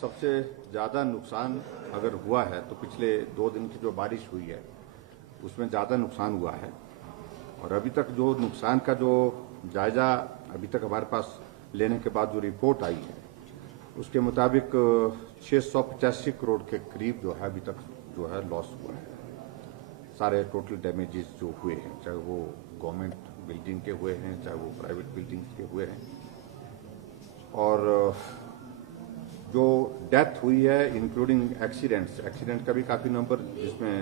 सबसे ज्यादा नुकसान अगर हुआ है तो पिछले 2 दिन की जो बारिश हुई है उसमें ज्यादा नुकसान हुआ है। और अभी तक जो नुकसान का जो जायजा अभी तक हमारे पास लेने के बाद जो रिपोर्ट आई है उसके मुताबिक 685 करोड़ के करीब जो है अभी तक जो है लॉस हुआ है। सारे टोटल डैमेजेस जो हुए हैं, चाहे वो गवर्नमेंट बिल्डिंग के हुए हैं, चाहे वो प्राइवेट बिल्डिंग्स के हुए हैं। और जो डेथ हुई है इंक्लूडिंग एक्सीडेंट का भी काफी नंबर, जिसमें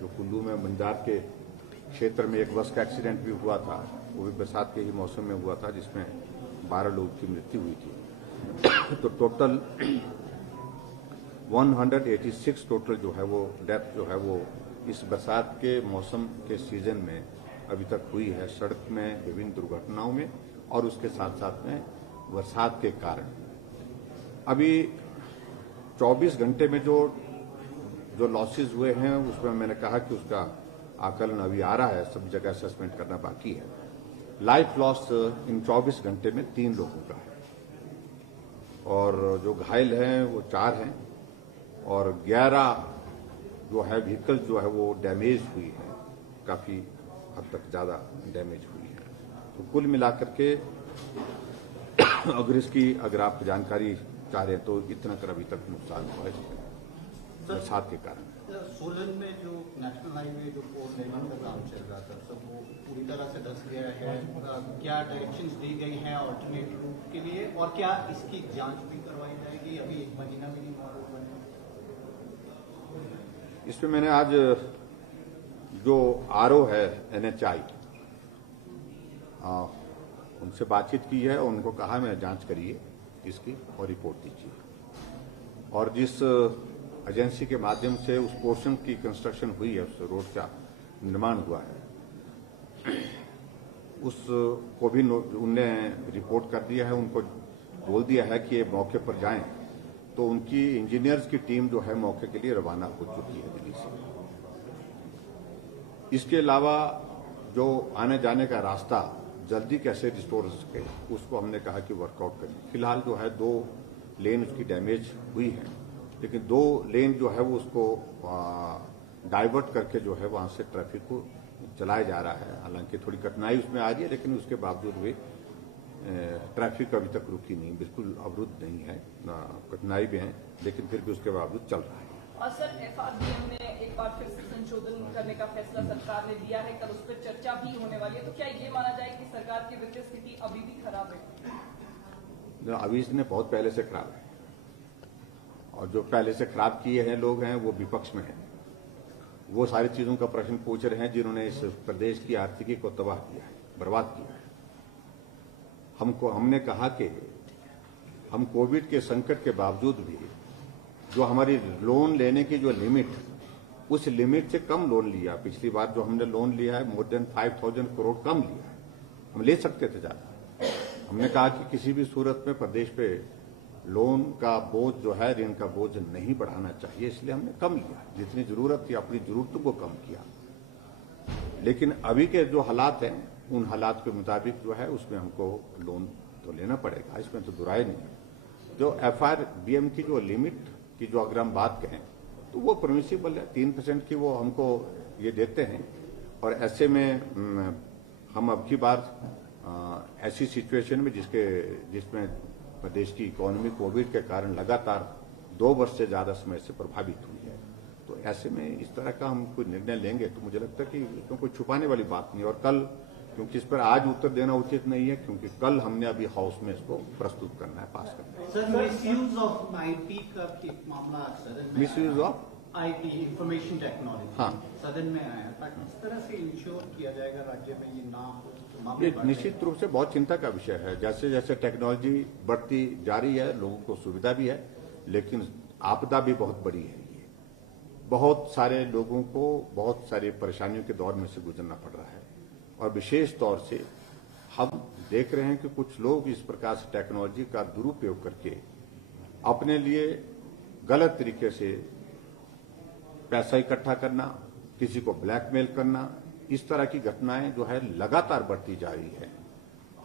जो कुल्लू में मंजार के क्षेत्र में एक बस का एक्सीडेंट भी हुआ था, वो भी बरसात के ही मौसम में हुआ था, जिसमें 12 लोगों की मृत्यु हुई थी। तो टोटल 186 टोटल जो है वो डेथ जो है वो इस बरसात के मौसम के सीजन में अभी तक हुई है, सड़क में विभिन्न दुर्घटनाओं में और उसके साथ साथ में बरसात के कारण। अभी 24 घंटे में जो लॉसेस हुए हैं उसमें मैंने कहा कि उसका आकलन अभी आ रहा है, सब जगह असेसमेंट करना बाकी है। लाइफ लॉस इन 24 घंटे में 3 लोगों का है और जो घायल हैं वो 4 हैं और 11 जो है व्हीकल जो है वो डैमेज हुई है, काफी हद तक ज्यादा डैमेज हुई है। तो कुल मिलाकर के अगर आप जानकारी चाह रहे हैं तो इतना कर अभी तक नुकसान हुआ है बरसात के कारण। सोलन में जो नेशनल हाईवे जो 4 लेन का काम चल रहा था सब वो पूरी तरह से धंस गया है। क्या डायरेक्शंस दी गई हैं ऑल्टरनेट रूट के लिए और क्या इसकी जांच भी करवाई जाएगी? अभी 1 महीना भी नहीं हुआ है। इसमें मैंने आज जो आरओ है NHI उनसे बातचीत की है, उनको कहा मैं जांच करिए इसकी और रिपोर्ट दीजिए। और जिस एजेंसी के माध्यम से उस पोर्शन की कंस्ट्रक्शन हुई है, उस रोड का निर्माण हुआ है, उसको भी उनने रिपोर्ट कर दिया है। उनको बोल दिया है कि ये मौके पर जाएं, तो उनकी इंजीनियर्स की टीम जो है मौके के लिए रवाना हो चुकी है दिल्ली से। इसके अलावा जो आने जाने का रास्ता जल्दी कैसे रिस्टोर हो सके उसको हमने कहा कि वर्कआउट करें। फिलहाल जो है 2 लेन उसकी डैमेज हुई है, लेकिन 2 लेन जो है वो उसको डाइवर्ट करके जो है वहां से ट्रैफिक को चलाया जा रहा है। हालांकि थोड़ी कठिनाई उसमें आ रही है, लेकिन उसके बावजूद भी ट्रैफिक अभी तक रुकी नहीं, बिल्कुल अवरुद्ध नहीं है, कठिनाई भी है, लेकिन फिर भी उसके बावजूद चल रहा है। और सर FRBM में एक बार फिर से संशोधन करने का फैसला सरकार ने लिया है, कल उस पर चर्चा भी होने वाली है, तो क्या ये माना जाए कि सरकार की वित्तीय स्थिति अभी भी खराब है? अभी इसने बहुत पहले से खराब है और जो पहले से खराब किए हैं लोग हैं वो विपक्ष में हैं। वो सारी चीजों का प्रश्न पूछ रहे हैं जिन्होंने इस प्रदेश की आर्थिकी को तबाह किया है, बर्बाद किया है। हमने कहा कि हम कोविड के संकट के बावजूद भी जो हमारी लोन लेने की जो लिमिट, उस लिमिट से कम लोन लिया। पिछली बार जो हमने लोन लिया है मोर देन 5,000 करोड़ कम लिया है, हम ले सकते थे ज्यादा। हमने कहा कि किसी भी सूरत में प्रदेश पे लोन का बोझ जो है, ऋण का बोझ नहीं बढ़ाना चाहिए, इसलिए हमने कम लिया। जितनी जरूरत थी अपनी जरूरतों को कम किया। लेकिन अभी के जो हालात हैं उन हालात के मुताबिक जो है उसमें हमको लोन तो लेना पड़ेगा, इसमें तो दुराई नहीं। जो FRBM की जो लिमिट की जो अगर हम बात करें तो वो परमिसिबल है, 3% की वो हमको ये देते हैं। और ऐसे में हम अब की बार ऐसी सिचुएशन में जिसमें प्रदेश की इकोनॉमी कोविड के कारण लगातार 2 वर्ष से ज्यादा समय से प्रभावित हुई है, तो ऐसे में इस तरह का हम कोई निर्णय लेंगे तो मुझे लगता है कि इसमें कोई छुपाने वाली बात नहीं। और कल, क्योंकि इस पर आज उत्तर देना उचित नहीं है, क्योंकि कल हमने अभी हाउस में इसको प्रस्तुत करना है, पास करना है। सर, मिसयूज ऑफ IT का एक मामला सदन में, misuse of IT information technology, हाँ, सदन में आया था। किस तरह से इंश्योर किया जाएगा राज्य में ये ना हो? ये निश्चित रूप से बहुत चिंता का विषय है। जैसे जैसे टेक्नोलॉजी बढ़ती जा रही है, लोगों को सुविधा भी है, लेकिन आपदा भी बहुत बड़ी है। ये बहुत सारे लोगों को बहुत सारी परेशानियों के दौर में से गुजरना पड़ रहा है। और विशेष तौर से हम देख रहे हैं कि कुछ लोग इस प्रकार से टेक्नोलॉजी का दुरुपयोग करके अपने लिए गलत तरीके से पैसा इकट्ठा करना, किसी को ब्लैकमेल करना, इस तरह की घटनाएं जो है लगातार बढ़ती जा रही है।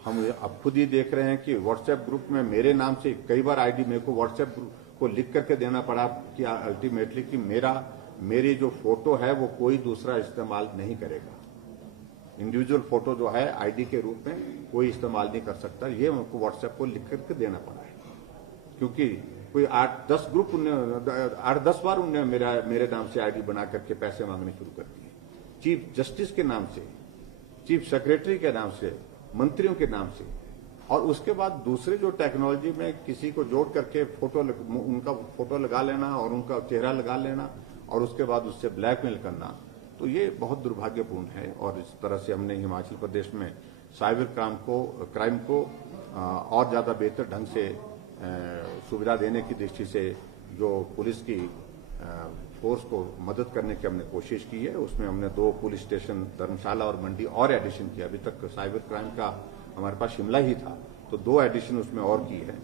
हम अब खुद ही देख रहे हैं कि व्हाट्सएप ग्रुप में मेरे नाम से कई बार आईडी मेरे को व्हाट्सएप ग्रुप को लिख करके देना पड़ा कि अल्टीमेटली कि मेरी जो फोटो है वो कोई दूसरा इस्तेमाल नहीं करेगा। इंडिविजुअल फोटो जो है आईडी के रूप में कोई इस्तेमाल नहीं कर सकता, ये उनको व्हाट्सएप को लिख करके देना पड़ा है, क्योंकि कोई 8-10 बार उन्होंने मेरे नाम से आईडी बना करके पैसे मांगने शुरू कर दिए। चीफ जस्टिस के नाम से, चीफ सेक्रेटरी के नाम से, मंत्रियों के नाम से, और उसके बाद दूसरे जो टेक्नोलॉजी में किसी को जोड़ करके उनका फोटो लगा लेना और उनका चेहरा लगा लेना और उसके बाद उससे ब्लैकमेल करना, तो ये बहुत दुर्भाग्यपूर्ण है। और इस तरह से हमने हिमाचल प्रदेश में साइबर क्राइम को और ज्यादा बेहतर ढंग से सुविधा देने की दृष्टि से जो पुलिस की फोर्स को मदद करने की हमने कोशिश की है, उसमें हमने 2 पुलिस स्टेशन धर्मशाला और मंडी और एडिशन किया। अभी तक साइबर क्राइम का हमारे पास शिमला ही था, तो 2 एडिशन उसमें और की है।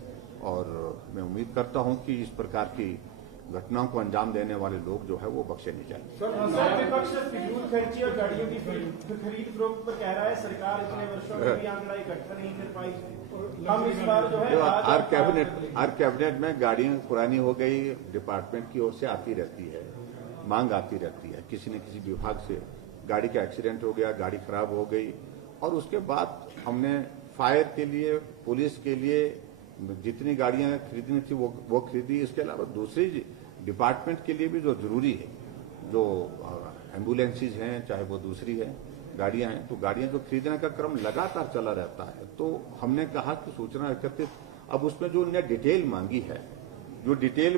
और मैं उम्मीद करता हूं कि इस प्रकार की घटनाओं को अंजाम देने वाले लोग जो है वो बख्शे नहीं जाएंगे। सर, विपक्ष फिजूल खर्ची और गाड़ियों की खरीद फरोख्त पर कह रहा है सरकार इतने वर्षों में भी आंकड़ा इकट्ठा नहीं कर पाई। हम इस बार जो है हर कैबिनेट में गाड़ियां पुरानी हो गई, डिपार्टमेंट की ओर से आती रहती है, मांग आती रहती है, किसी न किसी विभाग से गाड़ी का एक्सीडेंट हो गया, गाड़ी खराब हो गई, और उसके बाद हमने फायर के लिए, पुलिस के लिए जितनी गाड़ियां खरीदनी थी वो खरीदी। इसके अलावा दूसरी डिपार्टमेंट के लिए भी जो जरूरी है, जो एम्बुलेंसेज हैं, चाहे वो दूसरी है गाड़ियां हैं, तो गाड़ियां जो खरीदने का क्रम लगातार चला रहता है। तो हमने कहा कि सूचना एकत्रित, अब उसमें जो उन्होंने डिटेल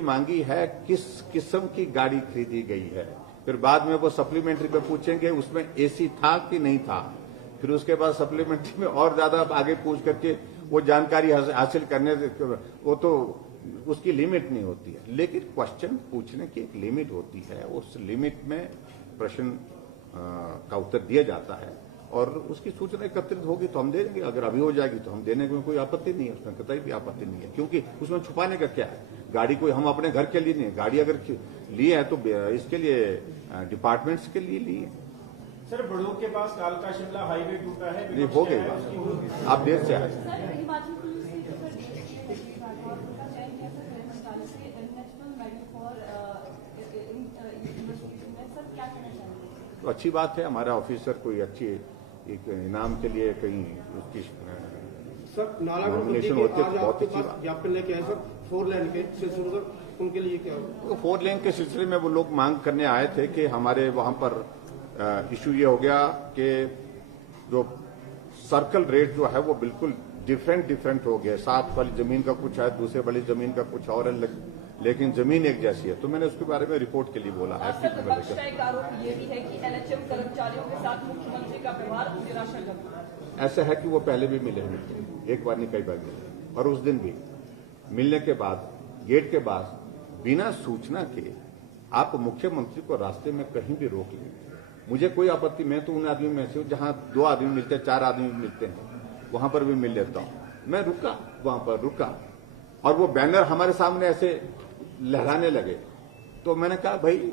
मांगी है, किस किस्म की गाड़ी खरीदी गई है, फिर बाद में वो सप्लीमेंट्री पे पूछेंगे उसमें एसी था कि नहीं था, फिर उसके बाद सप्लीमेंट्री में और ज्यादा आगे पूछ करके वो जानकारी हासिल करने, वो तो उसकी लिमिट नहीं होती है, लेकिन क्वेश्चन पूछने की एक लिमिट होती है। उस लिमिट में प्रश्न का उत्तर दिया जाता है और उसकी सूचना एकत्रित होगी तो हम दे देंगे। अगर अभी हो जाएगी तो हम देने में कोई आपत्ति नहीं है, उसमें कतई भी आपत्ति नहीं है, क्योंकि उसमें छुपाने का क्या है। गाड़ी कोई हम अपने घर के लिए नहीं है, गाड़ी अगर ली है तो इसके लिए डिपार्टमेंट्स के लिए ली है। सर, बड़ों के पास कालका शिमला हाईवे टूटा है, ये हो गई बात, आप देर से आए। हिमाचल पुलिस ने मंत्रालय से national medal for investigation, sir क्या कहना चाहेंगे? तो अच्छी बात है, हमारा ऑफिसर कोई अच्छी एक इनाम के लिए कहीं उसकी सर नालागढ़ नॉमिनेशन होती है, बहुत अच्छी बात। ज्ञापन लेके आए सर 4 लेन के सिलसिले, सर उनके लिए क्या होगा? तो 4 लेन के सिलसिले में वो लोग मांग करने आए थे कि हमारे वहां पर इशू ये हो गया कि जो सर्कल रेट जो है वो बिल्कुल डिफरेंट हो गया। 7 वाली जमीन का कुछ है, दूसरे वाली जमीन का कुछ और है, लेकिन जमीन एक जैसी है। तो मैंने उसके बारे में रिपोर्ट के लिए बोला है। सर, विपक्ष का एक आरोप ये भी है कि एनएचएम कर्मचारियों के साथ मुख्यमंत्री का व्यवहार निराशाजनक है। ऐसा है कि वो पहले भी मिले हैं, एक बार नहीं कई बार मिले, और उस दिन भी मिलने के बाद गेट के बाद बिना सूचना के आप मुख्यमंत्री को रास्ते में कहीं भी रोक लें, मुझे कोई आपत्ति। मैं तो उन आदमियों में से हूं जहां 2 आदमी मिलते हैं, 4 आदमी मिलते हैं, वहां पर भी मिल लेता हूं। मैं रुका, वहां पर रुका और वो बैनर हमारे सामने ऐसे लहराने लगे, तो मैंने कहा भाई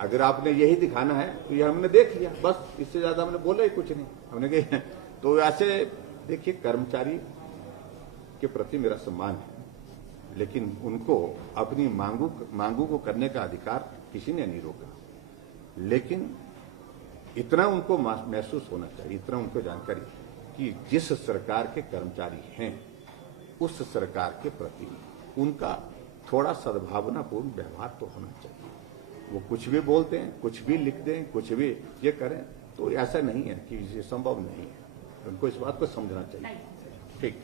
अगर आपने यही दिखाना है तो ये हमने देख लिया, बस इससे ज्यादा हमने बोला ही कुछ नहीं। हमने कहा तो ऐसे देखिए, कर्मचारी के प्रति मेरा सम्मान है, लेकिन उनको अपनी मांगों को करने का अधिकार किसी ने नहीं रोका, लेकिन इतना उनको महसूस होना चाहिए, इतना उनको जानकारी कि जिस सरकार के कर्मचारी हैं उस सरकार के प्रति उनका थोड़ा सद्भावनापूर्ण व्यवहार तो होना चाहिए। वो कुछ भी बोलते हैं, कुछ भी लिख दें, कुछ भी ये करें, तो ऐसा नहीं है कि ये संभव नहीं है, उनको इस बात को समझना चाहिए। ठीक।